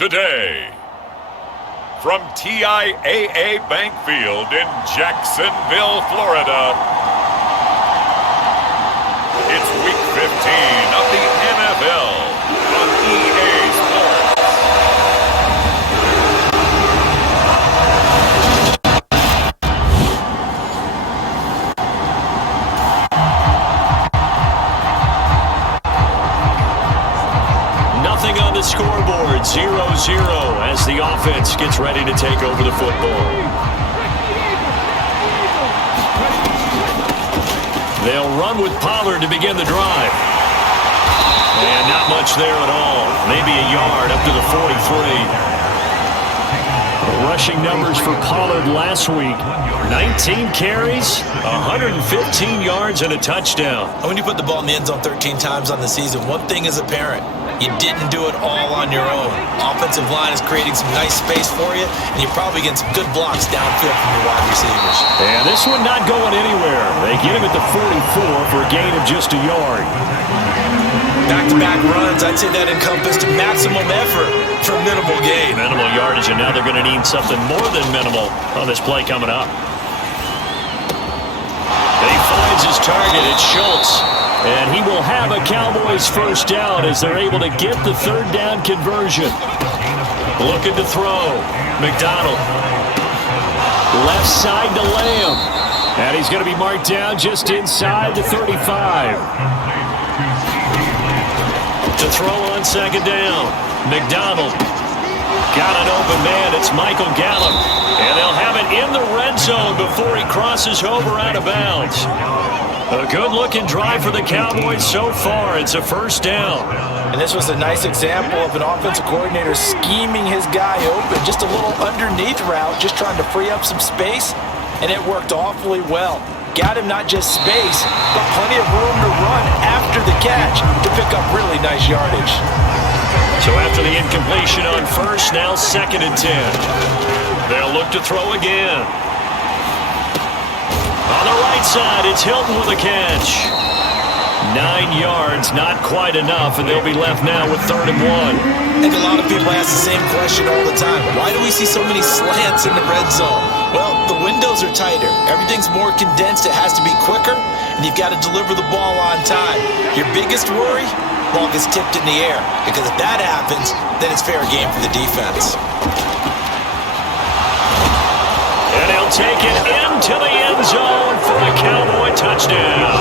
today. From TIAA Bank Field in Jacksonville, Florida, it's Week 15 of the NFL on EA Sports. Nothing on the scoreboard, 0-0 as the offense gets ready to take over the football. They'll run with Pollard to begin the drive. And not much there at all. Maybe a yard up to the 43. Rushing numbers for Pollard last week. 19 carries, 115 yards, and a touchdown. When you put the ball in the end zone 13 times on the season, one thing is apparent. You didn't do it all on your own. Offensive line is creating some nice space for you, and you're probably getting some good blocks downfield from your wide receivers. And this one not going anywhere. They get him at the 44 for a gain of just a yard. Back-to-back runs, I'd say that encompassed maximum effort for minimal gain. Minimal yardage, and now they're going to need something more than minimal on this play coming up. He finds his target. It's Schultz. And he will have a Cowboys first down as they're able to get the third down conversion. Looking to throw. McDonald. Left side to Lamb. And he's going to be marked down just inside the 35. To throw on second down. McDonald. Got an open man. It's Michael Gallup. And they'll have it in the red zone before he crosses over out of bounds. A good-looking drive for the Cowboys so far. It's a first down. And this was a nice example of an offensive coordinator scheming his guy open. Just a little underneath route, just trying to free up some space, and it worked awfully well. Got him not just space, but plenty of room to run after the catch to pick up really nice yardage. So after the incompletion on first, now 2nd and 10. They'll look to throw again. On the right side, it's Hilton with a catch. 9 yards, not quite enough, and they'll be left now with 3rd and 1. I think a lot of people ask the same question all the time. Why do we see so many slants in the red zone? Well, the windows are tighter. Everything's more condensed. It has to be quicker, and you've got to deliver the ball on time. Your biggest worry? Ball gets tipped in the air, because if that happens, then it's fair game for the defense. And he'll take it into the end zone for a Cowboy touchdown.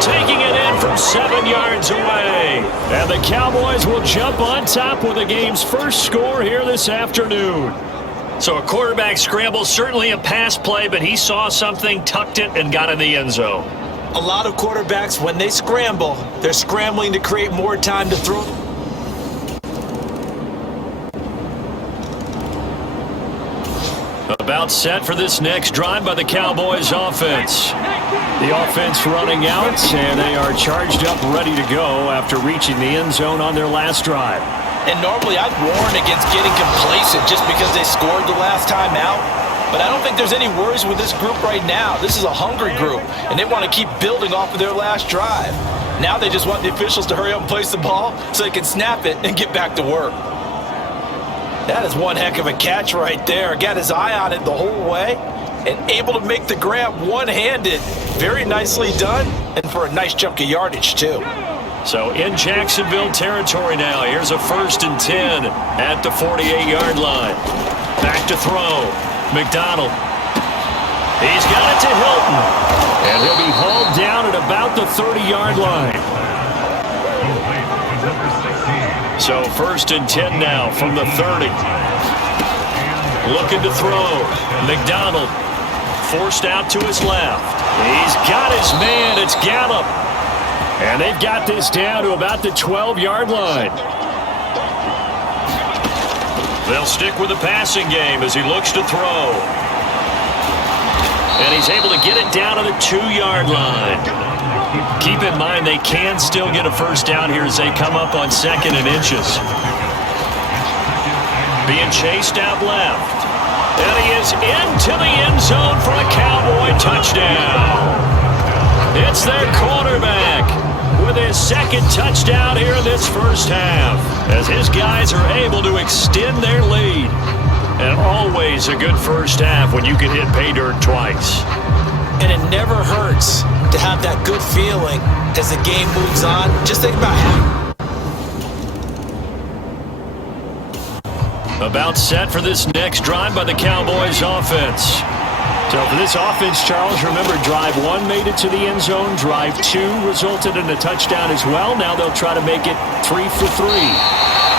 Taking it in from 7 yards away. And the Cowboys will jump on top with the game's first score here this afternoon. So a quarterback scramble, certainly a pass play, but he saw something, tucked it, and got in the end zone. A lot of quarterbacks, when they scramble, they're scrambling to create more time to throw. About set for this next drive by the Cowboys offense. The offense running out, and they are charged up, ready to go after reaching the end zone on their last drive. And normally I'd warn against getting complacent just because they scored the last time out. But I don't think there's any worries with this group right now. This is a hungry group, and they want to keep building off of their last drive. Now they just want the officials to hurry up and place the ball so they can snap it and get back to work. That is one heck of a catch right there. Got his eye on it the whole way and able to make the grab one-handed. Very nicely done, and for a nice chunk of yardage, too. So in Jacksonville territory now, here's a 1st and 10 at the 48-yard line. Back to throw. McDonald. He's got it to Hilton. And he'll be hauled down at about the 30-yard line. So 1st and 10 now from the 30. Looking to throw. McDonald forced out to his left. He's got his man. It's Gallup. And they've got this down to about the 12-yard line. They'll stick with the passing game as he looks to throw. And he's able to get it down to the 2-yard line. Keep in mind they can still get a first down here as they come up on 2nd and inches. Being chased out left. And he is into the end zone for a Cowboy touchdown. It's their quarterback. with his second touchdown here in this first half, as his guys are able to extend their lead. And always a good first half when you can hit pay dirt twice. And it never hurts to have that good feeling as the game moves on. Just think about About set for this next drive by the Cowboys offense. So for this offense, Charles, remember, drive 1 made it to the end zone. Drive 2 resulted in a touchdown as well. Now they'll try to make it 3 for 3.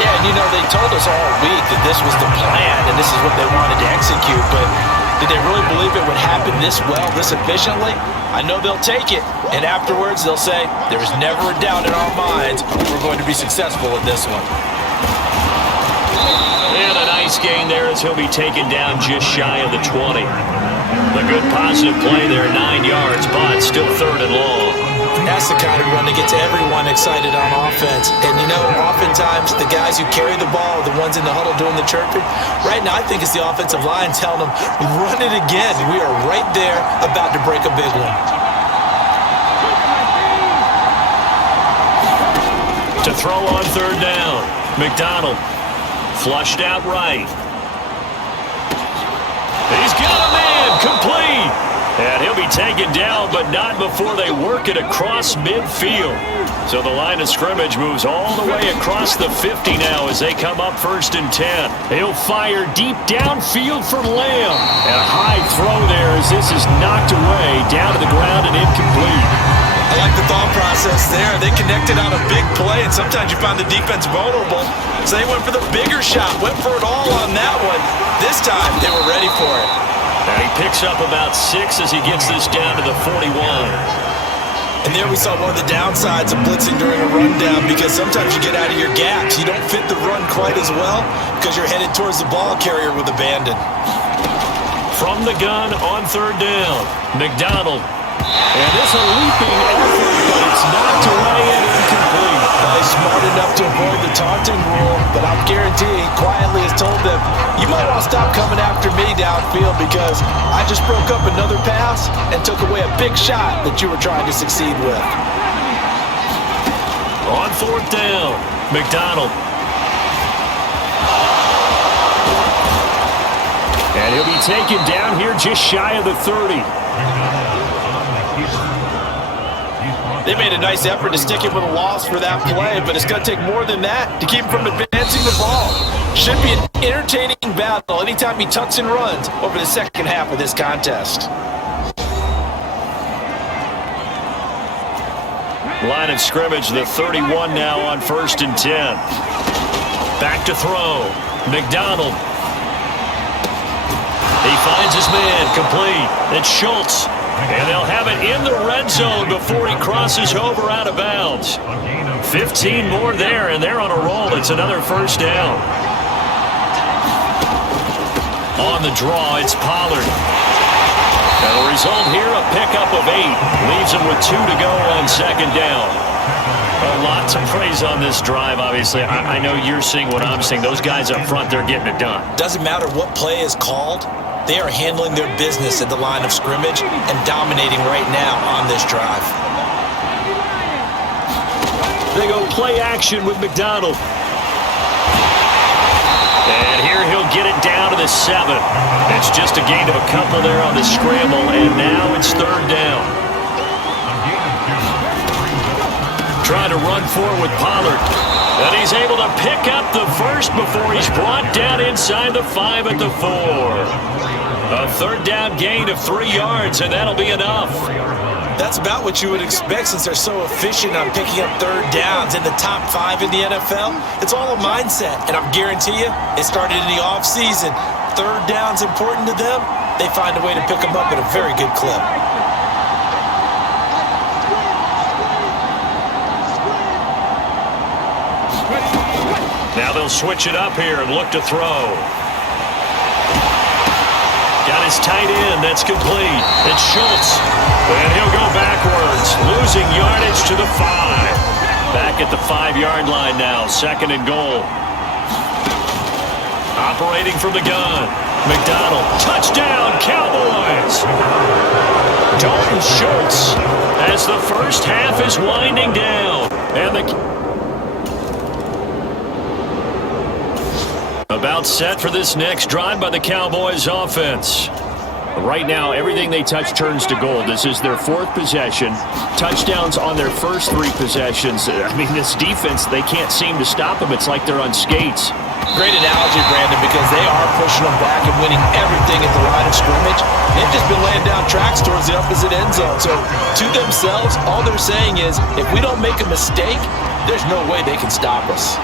Yeah, and they told us all week that this was the plan and this is what they wanted to execute, but did they really believe it would happen this well, this efficiently? I know they'll take it, and afterwards they'll say, there was never a doubt in our minds we were going to be successful in this one. And a nice gain there as he'll be taken down just shy of the 20. A good positive play there, 9 yards, but still 3rd and long. That's the kind of run that gets everyone excited on offense. And oftentimes the guys who carry the ball are the ones in the huddle doing the chirping. Right now, I think it's the offensive line telling them, run it again. We are right there about to break a big one. To throw on 3rd down, McDonald flushed out right. He's got a man, complete. And he'll be taken down, but not before they work it across midfield. So the line of scrimmage moves all the way across the 50 now as they come up 1st and 10. He'll fire deep downfield for Lamb. And a high throw there as this is knocked away, down to the ground and incomplete. I like the thought process there. They connected on a big play, and sometimes you find the defense vulnerable. So they went for the bigger shot, went for it all on that one. This time, they were ready for it. And he picks up about 6 as he gets this down to the 41. And there we saw one of the downsides of blitzing during a rundown, because sometimes you get out of your gaps. You don't fit the run quite as well because you're headed towards the ball carrier with abandon. From the gun on 3rd down, McDonald. And it's a leaping effort, but it's knocked away and incomplete. He's smart enough to avoid the taunting rule, but I'm guaranteeing he quietly has told them, you might want to stop coming after me downfield because I just broke up another pass and took away a big shot that you were trying to succeed with. On 4th down, McDonald. And he'll be taken down here just shy of the 30. They made a nice effort to stick him with a loss for that play, but it's going to take more than that to keep him from advancing the ball. Should be an entertaining battle anytime he tucks and runs over the second half of this contest. Line of scrimmage, the 31 now on 1st and 10. Back to throw. McDonald. He finds his man, complete. It's Schultz. And they'll have it in the red zone before he crosses over out of bounds. 15 more there, and they're on a roll. It's another 1st down. On the draw, it's Pollard. And the result here, a pickup of 8. Leaves him with 2 to go on 2nd down. A lot to praise on this drive, obviously. I know you're seeing what I'm seeing. Those guys up front, they're getting it done. Doesn't matter what play is called. They are handling their business at the line of scrimmage and dominating right now on this drive. They go play action with McDonald. And here he'll get it down to the 7. It's just a gain of a couple there on the scramble, and now it's 3rd down. Trying to run forward with Pollard. And he's able to pick up the 1st before he's brought down inside the 5 at the 4. A 3rd down gain of 3 yards, and that'll be enough. That's about what you would expect since they're so efficient on picking up 3rd downs in the top 5 in the NFL. It's all a mindset, and I guarantee you, it started in the offseason. 3rd down's important to them. They find a way to pick them up at a very good clip. Now they'll switch it up here and look to throw. Got his tight end. That's complete. It's Schultz. And he'll go backwards, losing yardage to the 5. Back at the 5-yard line now. 2nd and goal. Operating from the gun. McDonald, touchdown, Cowboys! Dalton Schultz as the first half is winding down. And about set for this next drive by the Cowboys offense. Right now, everything they touch turns to gold. This is their fourth possession. Touchdowns on their first three possessions. I mean, this defense, they can't seem to stop them. It's like they're on skates. Great analogy, Brandon, because they are pushing them back and winning everything at the line of scrimmage. They've just been laying down tracks towards the opposite end zone. So, to themselves, all they're saying is, if we don't make a mistake, there's no way they can stop us.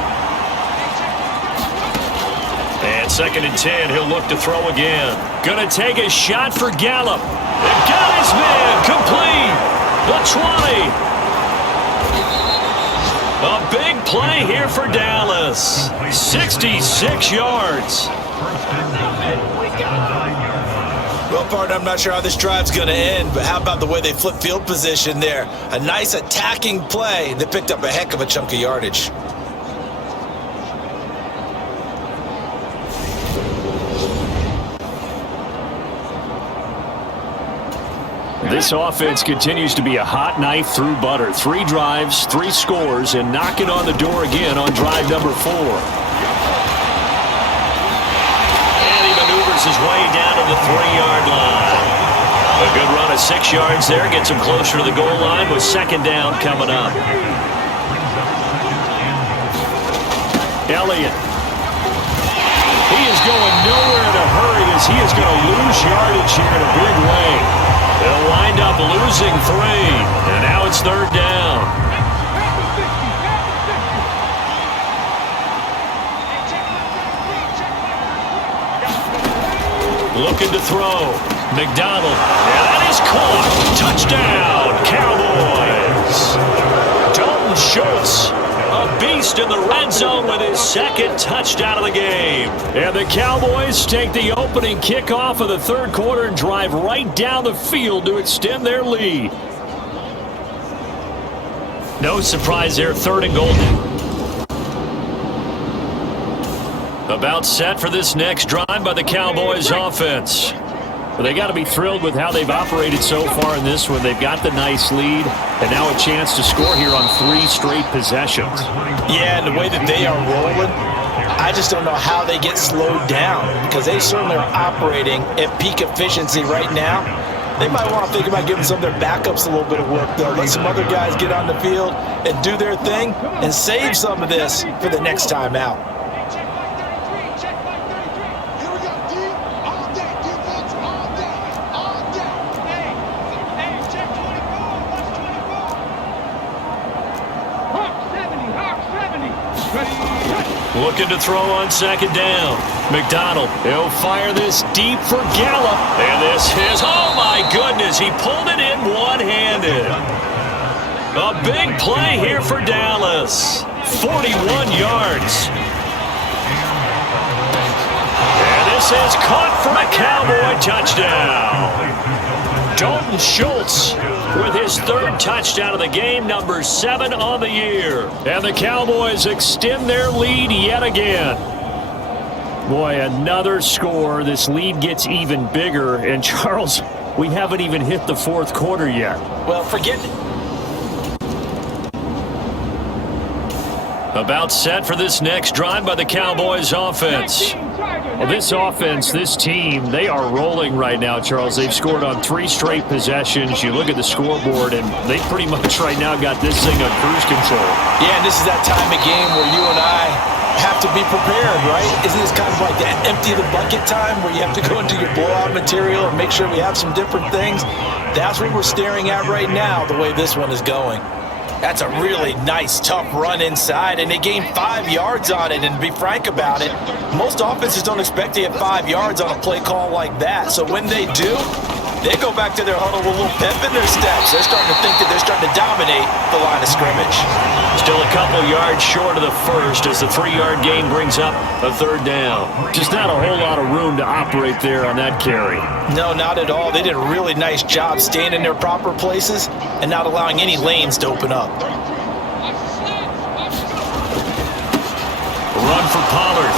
And 2nd and 10, he'll look to throw again. Gonna take a shot for Gallup. And got his man complete. The 20. A big play here for Dallas. 66 yards. Well, partner, I'm not sure how this drive's going to end, but how about the way they flip field position there? A nice attacking play that picked up a heck of a chunk of yardage. This offense continues to be a hot knife through butter. 3 drives, 3 scores, and knocking on the door again on drive number 4. And he maneuvers his way down to the 3-yard line. A good run of 6 yards there gets him closer to the goal line with 2nd down coming up. Elliott. He is going nowhere in a hurry as he is going to lose yardage here in a big way. They'll wind up losing 3, and now it's 3rd down. Looking to throw. McDonald, and that is caught. Touchdown, Cowboys. Dalton Schultz, a beast in the red zone with his 2nd touchdown of the game. And the Cowboys take the opening kickoff of the 3rd quarter and drive right down the field to extend their lead. No surprise there, 3rd and goal. About set for this next drive by the Cowboys offense. But they got to be thrilled with how they've operated so far in this one. They've got the nice lead, and now a chance to score here on 3 straight possessions. Yeah, and the way that they are rolling, I just don't know how they get slowed down, because they certainly are operating at peak efficiency right now. They might want to think about giving some of their backups a little bit of work, though. Let some other guys get on the field and do their thing and save some of this for the next time out. Looking to throw on 2nd down. McDonald, he'll fire this deep for Gallup. And this is, oh my goodness, he pulled it in one-handed. A big play here for Dallas. 41 yards. And this is caught for a Cowboy touchdown. Dalton Schultz with his 3rd touchdown of the game, number 7 on the year. And the Cowboys extend their lead yet again. Boy, another score. This lead gets even bigger. And, Charles, we haven't even hit the 4th quarter yet. Well, forget it. About set for this next drive by the Cowboys offense. Well, this offense, this team, they are rolling right now, Charles. They've scored on 3 straight possessions. You look at the scoreboard, and they pretty much right now got this thing on cruise control. Yeah, and this is that time of game where you and I have to be prepared, right? Isn't this kind of like that empty the bucket time where you have to go into your blowout material and make sure we have some different things? That's what we're staring at right now, the way this one is going. That's a really nice, tough run inside, and they gained 5 yards on it. And to be frank about it, most offenses don't expect to get 5 yards on a play call like that. So when they do, they go back to their huddle with a little pep in their steps. They're starting to think that they're starting to dominate the line of scrimmage. Still a couple yards short of the first as the 3-yard gain brings up a 3rd down. Just not a whole lot of room to operate there on that carry. No, not at all. They did a really nice job staying in their proper places and not allowing any lanes to open up. Run for Pollard.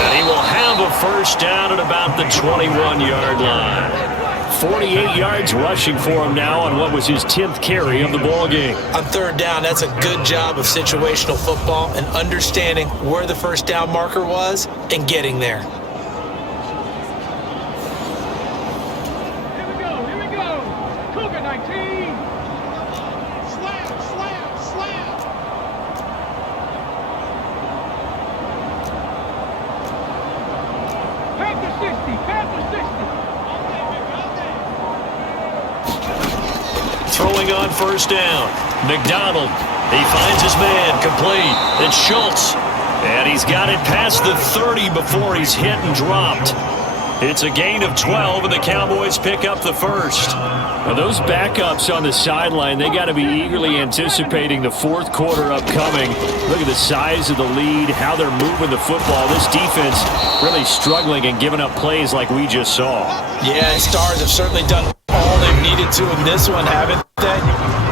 And he will have a first down at about the 21-yard line. 48 yards rushing for him now on what was his 10th carry of the ball game. On third down, that's a good job of situational football and understanding where the first down marker was and getting there. Here we go. Cougar 19. Slam. Panther 60. Throwing on first down. McDonald. He finds his man. Complete. It's Schultz. And he's got it past the 30 before he's hit and dropped. It's a gain of 12, and the Cowboys pick up the first. Now those backups on the sideline, they got to be eagerly anticipating the fourth quarter upcoming. Look at the size of the lead, how they're moving the football. This defense really struggling and giving up plays like we just saw. Yeah, Stars have certainly done all they've needed to in this one, haven't they?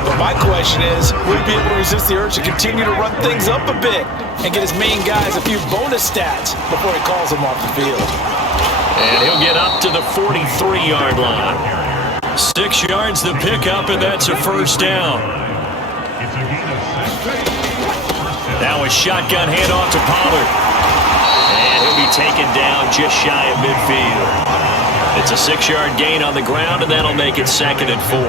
But my question is, will he be able to resist the urge to continue to run things up a bit and get his main guys a few bonus stats before he calls them off the field? And he'll get up to the 43-yard line. 6 yards the pickup, and that's a first down. Now a shotgun handoff to Pollard. And he'll be taken down just shy of midfield. It's a 6-yard gain on the ground, and that'll make it 2nd and 4.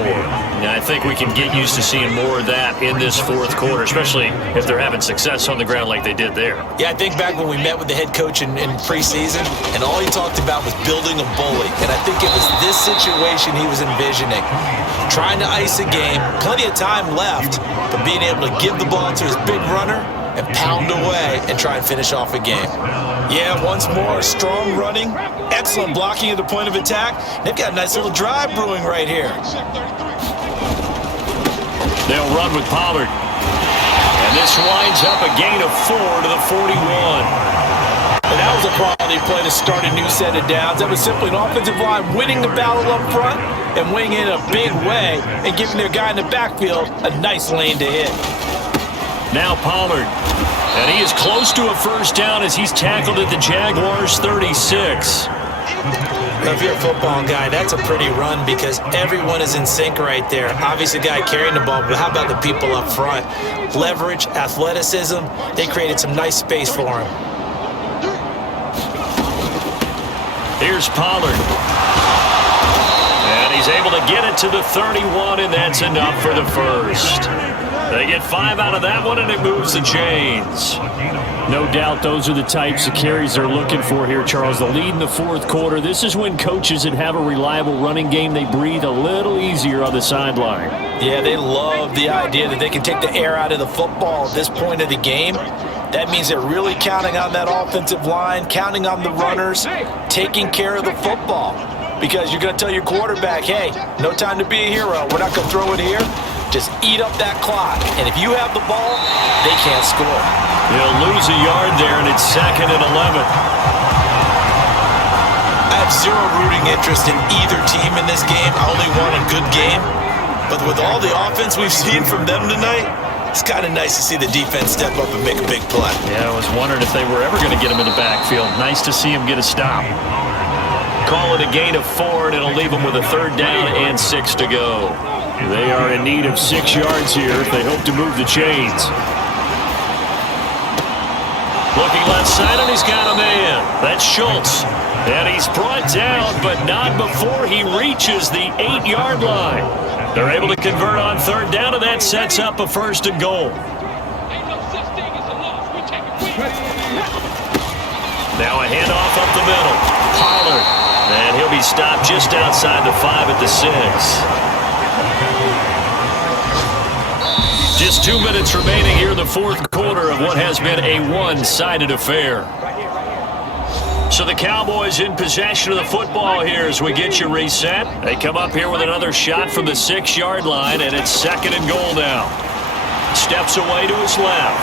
Now, I think we can get used to seeing more of that in this fourth quarter, especially if they're having success on the ground like they did there. Yeah, I think back when we met with the head coach in preseason, and all he talked about was building a bully. And I think it was this situation he was envisioning. Trying to ice a game, plenty of time left, but being able to give the ball to his big runner and pound away and try and finish off a game. Yeah, once more, strong running, excellent blocking at the point of attack. They've got a nice little drive brewing right here. They'll run with Pollard. And this winds up a gain of 4 to the 41. And that was a quality play to start a new set of downs. That was simply an offensive line winning the battle up front and winning it in a big way and giving their guy in the backfield a nice lane to hit. Now Pollard. And he is close to a first down as he's tackled at the Jaguars' 36. Now, if you're a football guy, that's a pretty run because everyone is in sync right there. Obviously, the guy carrying the ball, but how about the people up front? Leverage, athleticism, they created some nice space for him. Here's Pollard. And he's able to get it to the 31, and that's enough for the first. They get 5 out of that one, and it moves the chains. No doubt those are the types of carries they're looking for here, Charles. The lead in the fourth quarter. This is when coaches that have a reliable running game, they breathe a little easier on the sideline. Yeah, they love the idea that they can take the air out of the football at this point of the game. That means they're really counting on that offensive line, counting on the runners, taking care of the football. Because you're going to tell your quarterback, hey, no time to be a hero. We're not going to throw it here. Just eat up that clock. And if you have the ball, they can't score. They'll lose a yard there, and it's 2nd and 11. I have zero rooting interest in either team in this game. I only want a good game. But with all the offense we've seen from them tonight, it's kind of nice to see the defense step up and make a big play. Yeah, I was wondering if they were ever going to get him in the backfield. Nice to see him get a stop. Call it a gain of 4, and it'll leave them with a 3rd down and 6 to go. They are in need of 6 yards here if they hope to move the chains. Looking left side, and he's got a man. That's Schultz. And he's brought down, but not before he reaches the 8-yard line. They're able to convert on 3rd down, and that sets up a 1st and goal. Now a handoff up the middle. Pollard. And he'll be stopped just outside the 5 at the 6. Just 2 minutes remaining here in the fourth quarter of what has been a one-sided affair. So the Cowboys in possession of the football here as we get you reset. They come up here with another shot from the 6-yard line, and it's 2nd and goal now. Steps away to his left.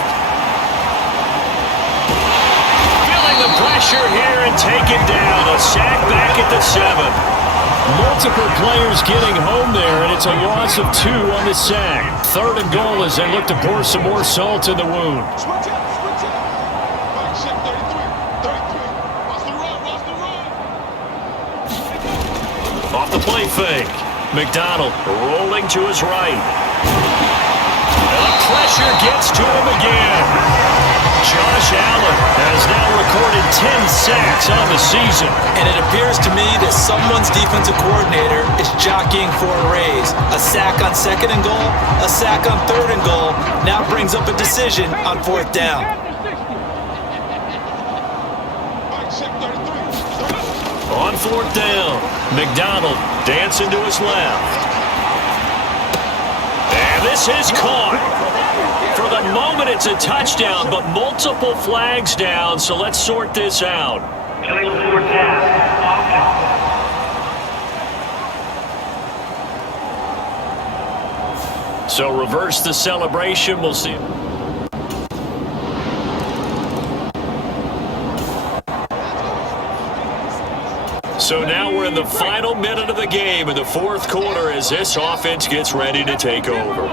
Feeling the pressure here and taken down. A sack back at the 7. Multiple players getting home there, and it's a loss of 2 on the sack. 3rd and goal as they look to pour some more salt in the wound. Off the play fake. McDonald rolling to his right. And the pressure gets to him again. Josh Allen has now recorded 10 sacks on the season. And it appears to me that someone's defensive coordinator is jockeying for a raise. A sack on 2nd and goal, a sack on 3rd and goal, now brings up a decision on 4th down. On 4th down, McDonald dancing to his left. And this is caught. For the moment, it's a touchdown, but multiple flags down, so let's sort this out. So reverse the celebration. We'll see. So now we're in the final minute of the game in the 4th quarter as this offense gets ready to take over.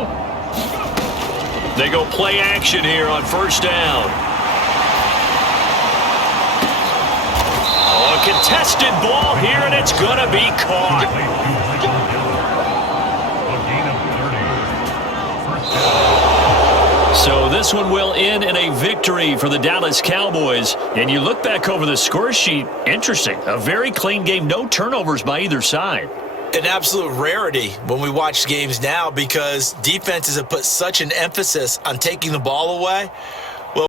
They go play action here on 1st down. Oh, a contested ball here, and it's going to be caught. So this one will end in a victory for the Dallas Cowboys. And you look back over the score sheet, interesting. A very clean game, no turnovers by either side. An absolute rarity when we watch games now because defenses have put such an emphasis on taking the ball away.